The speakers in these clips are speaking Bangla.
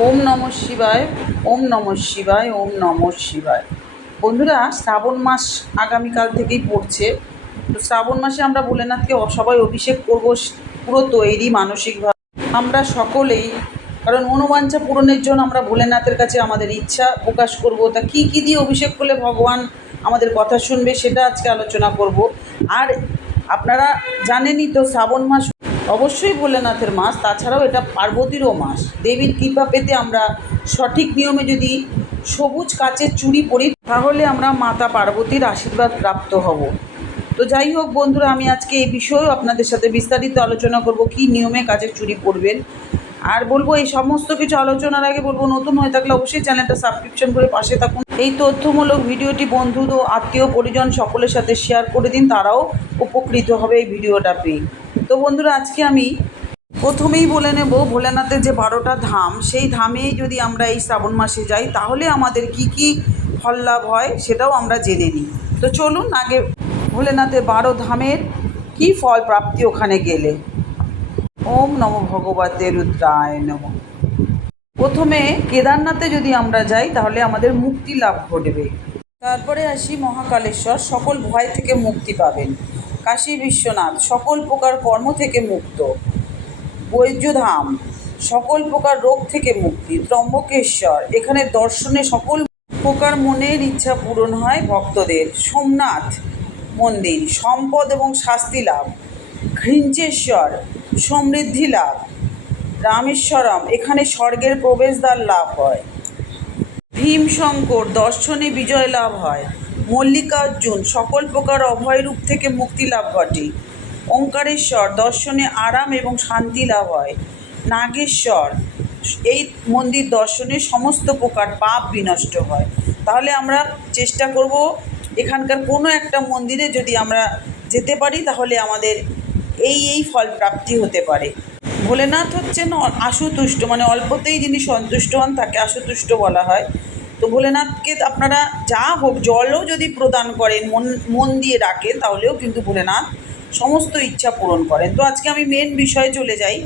ওম নম শিবায়, ওম নম শিবায়, ওম নম শিবায়। বন্ধুরা, শ্রাবণ মাস আগামীকাল থেকেই পড়ছে। তো শ্রাবণ মাসে আমরা ভোলেনাথকে সবাই অভিষেক করব পুরো তৈরি মানসিকভাবে। আমরা সকলেই, কারণ মনোবাঞ্ছা পূরণের জন্য আমরা ভোলেনাথের কাছে আমাদের ইচ্ছা প্রকাশ করব। তা কী কী দিয়ে অভিষেক করলে ভগবান আমাদের কথা শুনবে, সেটা আজকে আলোচনা করব। আর আপনারা জানেনই তো, শ্রাবণ মাস অবশ্যই ভোলেনাথের মাস, তাছাড়াও এটা পার্বতীরও মাস। দেবীর কৃপা পেতে আমরা সঠিক নিয়মে যদি সবুজ কাচের চুড়ি পরি, তাহলে আমরা মাতা পার্বতীর আশীর্বাদ প্রাপ্ত হব। তো যাই হোক বন্ধুরা, আমি আজকে এই বিষয়েও আপনাদের সাথে বিস্তারিত আলোচনা করব, কী নিয়মে কাচের চুড়ি পরবেন। আর বলব, এই সমস্ত কিছু আলোচনার আগে বলব, নতুন হয়ে থাকলে অবশ্যই চ্যানেলটা সাবস্ক্রিপশন করে পাশে থাকুন। এই তথ্যমূলক ভিডিওটি বন্ধু ও আত্মীয় পরিজন সকলের সাথে শেয়ার করে দিন, তারাও উপকৃত হবে এই ভিডিওটা পেয়ে। তো বন্ধুরা, আজকে আমি প্রথমেই বলে নেব ভোলেনাথের যে বারোটা ধাম, সেই ধামেই যদি আমরা এই শ্রাবণ মাসে যাই, তাহলে আমাদের কি কি ফল লাভ হয় সেটাও আমরা জেনে নিই। তো চলুন আগে ভোলেনাথের বারো ধামের কি ফল প্রাপ্তি ওখানে গেলে। ওম নম ভগবতে রুদ্রায় নম। প্রথমে কেদারনাথে যদি আমরা যাই, তাহলে আমাদের মুক্তি লাভ ঘটবে। তারপরে আসি মহাকালেশ্বর, সকল ভয় থেকে মুক্তি পাবেন। কাশী বিশ্বনাথ, সকল প্রকার কর্ম থেকে মুক্ত। বৈদ্যধাম, সকল প্রকার রোগ থেকে মুক্তি। ত্রম্বকেশ্বর, এখানে দর্শনে সকল প্রকার মনের ইচ্ছা পূরণ হয় ভক্তদের। সোমনাথ মন্দির, সম্পদ এবং শাস্তি লাভ। ঘৃঞ্চেশ্বর সমৃদ্ধি লাভ। রামেশ্বরম, এখানে স্বর্গের প্রবেশদ্বার লাভ হয়। ভীমশঙ্কর, দর্শনে বিজয় লাভ হয়। মল্লিকার্জুন সকল প্রকার অভয় রূপ থেকে মুক্তি লাভ ঘটে। ওঙ্কারেশ্বর দর্শনে আরাম এবং শান্তি লাভ হয়। নাগেশ্বর এই মন্দির দর্শনে সমস্ত প্রকার পাপ বিনষ্ট হয়। তাহলে আমরা চেষ্টা করব এখানকার কোনো একটা মন্দিরে যদি আমরা যেতে পারি, তাহলে আমাদের এই এই ফল প্রাপ্তি হতে পারে। ভোলেনাথ হচ্ছেন আশুতুষ্ট মানে অল্পতেই যিনি সন্তুষ্ট হন, তাকে আশুতুষ্ট বলা হয়। তো ভোলেনাথকে আপনারা যা হোক, জলও যদি প্রদান করেন, মন মন দিয়ে ডাকেন, তাহলেও কিন্তু ভোলেনাথ সমস্ত ইচ্ছা পূরণ করেন। তো আজকে আমি মেন বিষয়ে চলে যাই।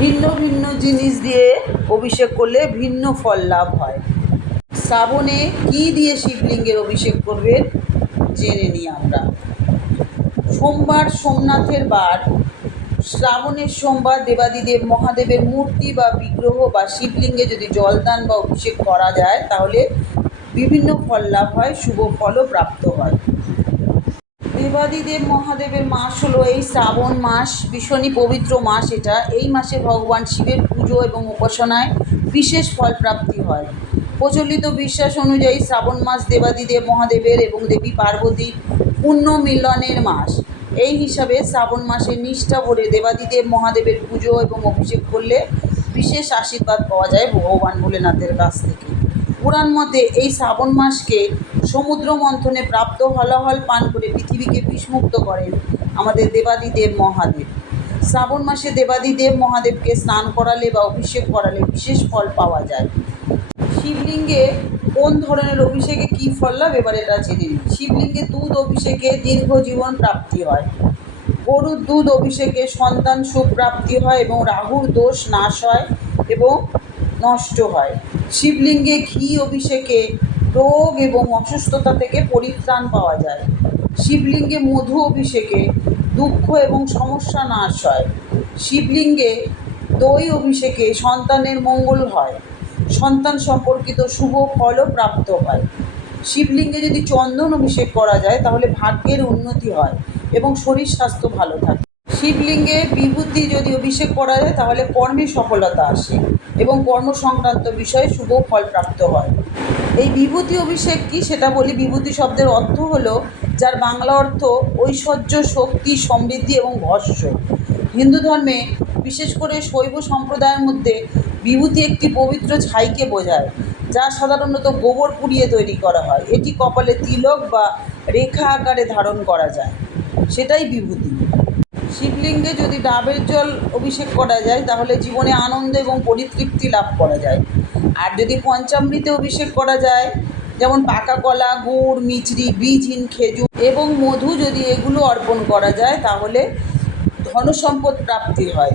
ভিন্ন ভিন্ন জিনিস দিয়ে অভিষেক করলে ভিন্ন ফল লাভ হয়। শ্রাবণে কী দিয়ে শিবলিঙ্গের অভিষেক করবেন? জেনে নিই আমরা। সোমবার সোমনাথের বার শ্রাবণের সোমবার দেবাদিদেব মহাদেবের মূর্তি বা বিগ্রহ বা শিবলিঙ্গে যদি জলদান বা অভিষেক করা যায়, তাহলে বিভিন্ন ফল লাভ হয়, শুভ ফলও প্রাপ্ত হয়। দেবাদিদেব মহাদেবের মাস হলো এই শ্রাবণ মাস, ভীষণই পবিত্র মাস এটা। এই মাসে ভগবান শিবের পুজো এবং উপাসনায় বিশেষ ফল প্রাপ্তি হয়। প্রচলিত বিশ্বাস অনুযায়ী শ্রাবণ মাস দেবাদিদেব মহাদেবের এবং দেবী পার্বতীর পুণ্য মিলনের মাস। এই হিসাবে শ্রাবণ মাসে নিষ্ঠা ভরে দেবাদিদেব মহাদেবের পুজো এবং অভিষেক করলে বিশেষ আশীর্বাদ পাওয়া যায় ভগবান ভোলেনাথের কাছ থেকে। পুরাণ মতে এই শ্রাবণ মাসকে সমুদ্র মন্থনে প্রাপ্ত হলাহল পান করে পৃথিবীকে বিষমুক্ত করেন আমাদের দেবাদিদেব মহাদেব। শ্রাবণ মাসে দেবাদিদেব মহাদেবকে স্নান করালে বা অভিষেক করালে বিশেষ ফল পাওয়া যায়। শিবলিঙ্গে কোন ধরনের অভিষেকে কী ফল লাভ এবার এটা জেনে নিই। শিবলিঙ্গে দুধ অভিষেকে দীর্ঘ জীবন প্রাপ্তি হয়। গরুর দুধ অভিষেকে সন্তান সুখ প্রাপ্তি হয় এবং রাহুর দোষ নাশ হয় এবং নষ্ট হয়। শিবলিঙ্গে ঘি অভিষেকে রোগ এবং অসুস্থতা থেকে পরিত্রাণ পাওয়া যায়। শিবলিঙ্গে মধু অভিষেকে দুঃখ এবং সমস্যা নাশ হয়। শিবলিঙ্গে দই অভিষেকে সন্তানের মঙ্গল হয়। সন্তান সম্পর্কিত শুভ ফলও প্রাপ্ত হয়। শিবলিঙ্গে যদি চন্দন অভিষেক করা যায়, তাহলে ভাগ্যের উন্নতি হয় এবং শরীর স্বাস্থ্য ভালো থাকে। শিবলিঙ্গে বিভূতি যদি অভিষেক করা যায়, তাহলে কর্মে সফলতা আসে এবং কর্ম সংক্রান্ত বিষয়ে শুভ ফল প্রাপ্ত হয়। এই বিভূতি অভিষেক কি সেটা বলি। বিভূতি শব্দের অর্থ হলো, যার বাংলা অর্থ ঐশ্বর্য, শক্তি, সমৃদ্ধি এবং ভস্য। হিন্দু ধর্মে, বিশেষ করে শৈব সম্প্রদায়ের মধ্যে বিভূতি একটি পবিত্র ছাইকে বোঝায়, যা সাধারণত গোবর পুড়িয়ে তৈরি করা হয়। এটি কপালে তিলক বা রেখা আকারে ধারণ করা যায়। সেটাই বিভূতি। শিবলিঙ্গে যদি ডাবের জল অভিষেক করা যায়, তাহলে জীবনে আনন্দ এবং পরিতৃপ্তি লাভ করা যায়। আর যদি পঞ্চামৃতে অভিষেক করা যায়, যেমন পাকা কলা, গুড় মিচড়ি বীজহীন খেজুর এবং মধু যদি এগুলো অর্পণ করা যায়, তাহলে ধনসম্পদ প্রাপ্তি হয়।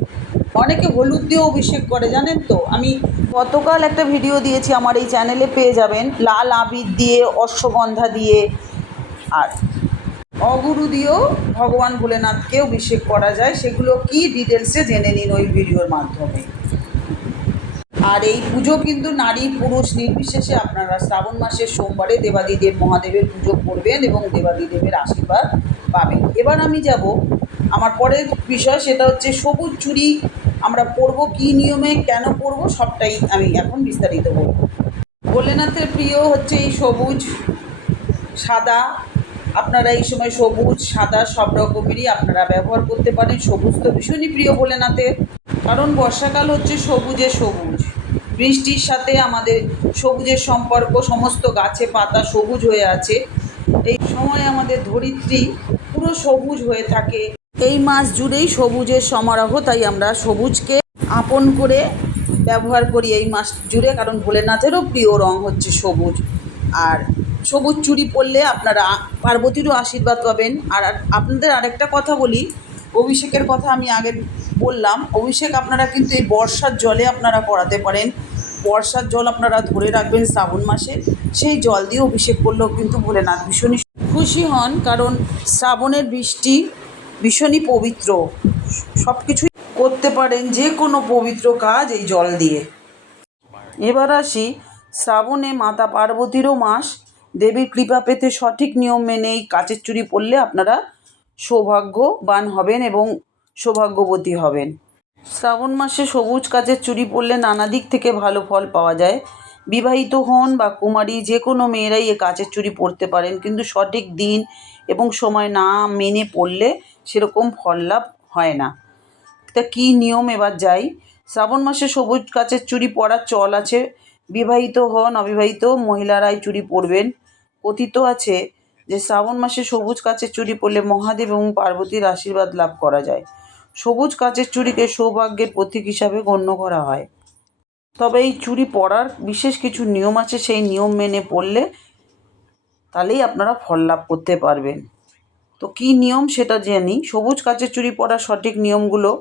অনেকে হলুদ দিয়ে অভিষেক করে, জানেন তো? আমি গতকাল একটা ভিডিও দিয়েছি, আমার এই চ্যানেলে পেয়ে যাবেন। লাল আবির দিয়ে, অশ্বগন্ধা দিয়ে, আর অগুরু দিয়েও ভগবান ভোলেনাথকে অভিষেক করা যায়। সেগুলো কি ডিটেলসে জেনে নিন ওই ভিডিওর মাধ্যমে। আর এই পুজো কিন্তু নারী পুরুষ নির্বিশেষে আপনারা শ্রাবণ মাসের সোমবারে দেবাদিদেব মহাদেবের পুজো করবেন এবং দেবাদিদেবের আশীর্বাদ পাবেন। এবার আমি যাব আমার পরের বিষয় সেটা হচ্ছে সবুজ চুড়ি আমরা পরবো কী নিয়মে, কেন পরবো সবটাই আমি এখন বিস্তারিত বলব। ভোলেনাথের প্রিয় হচ্ছে এই সবুজ সাদা। আপনারা এই সময় সবুজ, সাদা সব রকমেরই আপনারা ব্যবহার করতে পারেন। সবুজ তো ভীষণই প্রিয় ভোলেনাথের, কারণ বর্ষাকাল হচ্ছে সবুজে সবুজ। বৃষ্টির সাথে আমাদের সবুজের সম্পর্ক, সমস্ত গাছে পাতা সবুজ হয়ে আছে। এই সময় আমাদের ধরিত্রী পুরো সবুজ হয়ে থাকে। এই মাস জুড়েই সবুজের সমারোহ, তাই আমরা সবুজকে আপন করে ব্যবহার করি এই মাস জুড়ে, কারণ ভোলেনাথেরও প্রিয় রং হচ্ছে সবুজ। আর সবুজ চুড়ি পরলে আপনারা পার্বতীরও আশীর্বাদ পাবেন। আর আপনাদের আরেকটা কথা বলি, অভিষেকের কথা আমি আগে বললাম, অভিষেক আপনারা কিন্তু এই বর্ষার জলে আপনারা করাতে পারেন। বর্ষার জল আপনারা ধরে রাখবেন শ্রাবণ মাসে, সেই জল দিয়ে অভিষেক করলেও কিন্তু ভোলেনাথ ভীষণই খুশি হন, কারণ শ্রাবণের বৃষ্টি ভীষণই পবিত্র। সব কিছুই করতে পারেন যে কোনো পবিত্র কাজ এই জল দিয়ে। এবার আসি শ্রাবণে মাতা পার্বতীরও মাস। দেবীর কৃপা পেতে সঠিক নিয়ম মেনে এই কাচের চুড়ি পরলে আপনারা সৌভাগ্যবান হবেন এবং সৌভাগ্যবতী হবেন। শ্রাবণ মাসে সবুজ কাচের চুড়ি পরলে নানা দিক থেকে ভালো ফল পাওয়া যায়। বিবাহিত হন বা কুমারী যে কোনো মেয়েরাই এ কাচের চুড়ি পরতে পারেন। কিন্তু সঠিক দিন এবং সময় না মেনে পড়লে সেরকম ফল লাভ হয় না। তা কী নিয়ম এবার যাই? শ্রাবণ মাসে সবুজ কাচের চুড়ি পরার চল আছে। বিবাহিত হন, অবিবাহিত মহিলারাই চুড়ি পরবেন। কথিত আছে যে শ্রাবণ মাসে সবুজ কাচের চুড়ি পরলে মহাদেব এবং পার্বতীর আশীর্বাদ লাভ করা যায়। সবুজ কাচের চুড়িকে সৌভাগ্যের প্রতীক হিসাবে গণ্য করা হয়। তবে এই চুড়ি পরার বিশেষ কিছু নিয়ম আছে, সেই নিয়ম মেনে পড়লে তাহলেই আপনারা ফল লাভ করতে পারবেন। তো কী নিয়ম সেটা জেনি সবুজ কাচের চুড়ি পরার সঠিক নিয়মগুলো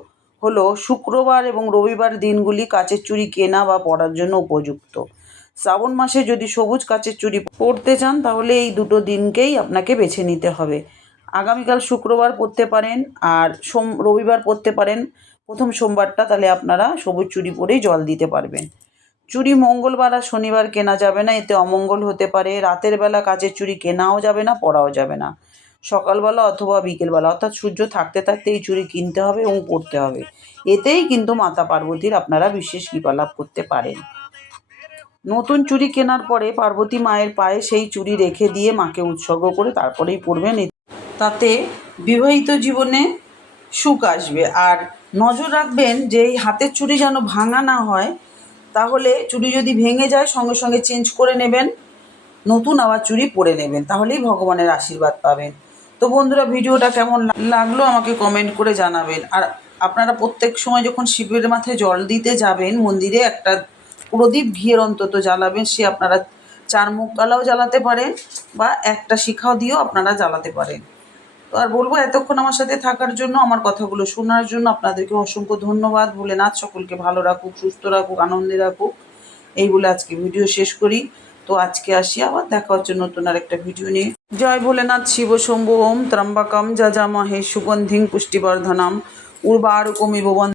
হলো শুক্রবার এবং রবিবার দিনগুলি কাচের চুড়ি কেনা বা পরার জন্য উপযুক্ত। শ্রাবণ মাসে যদি সবুজ কাচের চুড়ি পরতে চান, তাহলে এই দুটো দিনকেই আপনাকে বেছে নিতে হবে। আগামীকাল শুক্রবার পরতে পারেন আর সোম, রবিবার পরতে পারেন। প্রথম সোমবারটা তাহলে আপনারা সবুজ চুড়ি পরেই জল দিতে পারবেন। চুড়ি মঙ্গলবার আর শনিবার কেনা যাবে না, এতে অমঙ্গল হতে পারে। রাতের বেলা কাচের চুড়ি কেনাও যাবে না, পরাও যাবে না। সকালবেলা অথবা বিকেলবেলা, অর্থাৎ সূর্য থাকতে থাকতে এই চুড়ি কিনতে হবে এবং পরতে হবে। এতেই কিন্তু মাতা পার্বতীর আপনারা বিশেষ কৃপা লাভ করতে পারেন। নতুন চুড়ি কেনার পরে পার্বতী মায়ের পায়ে সেই চুড়ি রেখে দিয়ে মাকে উৎসর্গ করে তারপরেই পরবেন তাতে বিবাহিত জীবনে সুখ আসবে। আর নজর রাখবেন যে এই হাতের চুড়ি যেন ভাঙা না হয়, তাহলে চুড়ি যদি ভেঙে যায়, সঙ্গে সঙ্গে চেঞ্জ করে নেবেন, নতুন আবার চুড়ি পরে নেবেন, তাহলেই ভগবানের আশীর্বাদ পাবেন। তো বন্ধুরা, ভিডিওটা কেমন লাগল আমাকে কমেন্ট করে জানাবেন। আর আপনারা প্রত্যেক সময় যখন শিবের মাথায় জল দিতে যাবেন, মন্দিরে একটা প্রদীপ ঘিয়ের অন্তত জ্বালাবেন, সে আপনারা চার মুখ গালাও জ্বালাতে পারেন বা একটা শিখাও দিয়েও আপনারা জ্বালাতে পারেন। তো আর বলব, এতক্ষণ আমার সাথে থাকার জন্য, আমার কথাগুলো শোনার জন্য আপনাদেরকে অসংখ্য ধন্যবাদ। বলে ভোলেনাথ সকলকে ভালো রাখুক, সুস্থ রাখুক, আনন্দে রাখুক। এই বলে আজকে ভিডিও শেষ করি। তো আজকে আসি আবার, দেখা হচ্ছে নতুন আর একটা ভিডিও নিয়ে। জয় ভোলেনাথ শিব শম্ভু ওম ত্রম্বাকম যা যা মহে সুগন্ধিং পুষ্টিবর্ধনম উর্বারুকমিব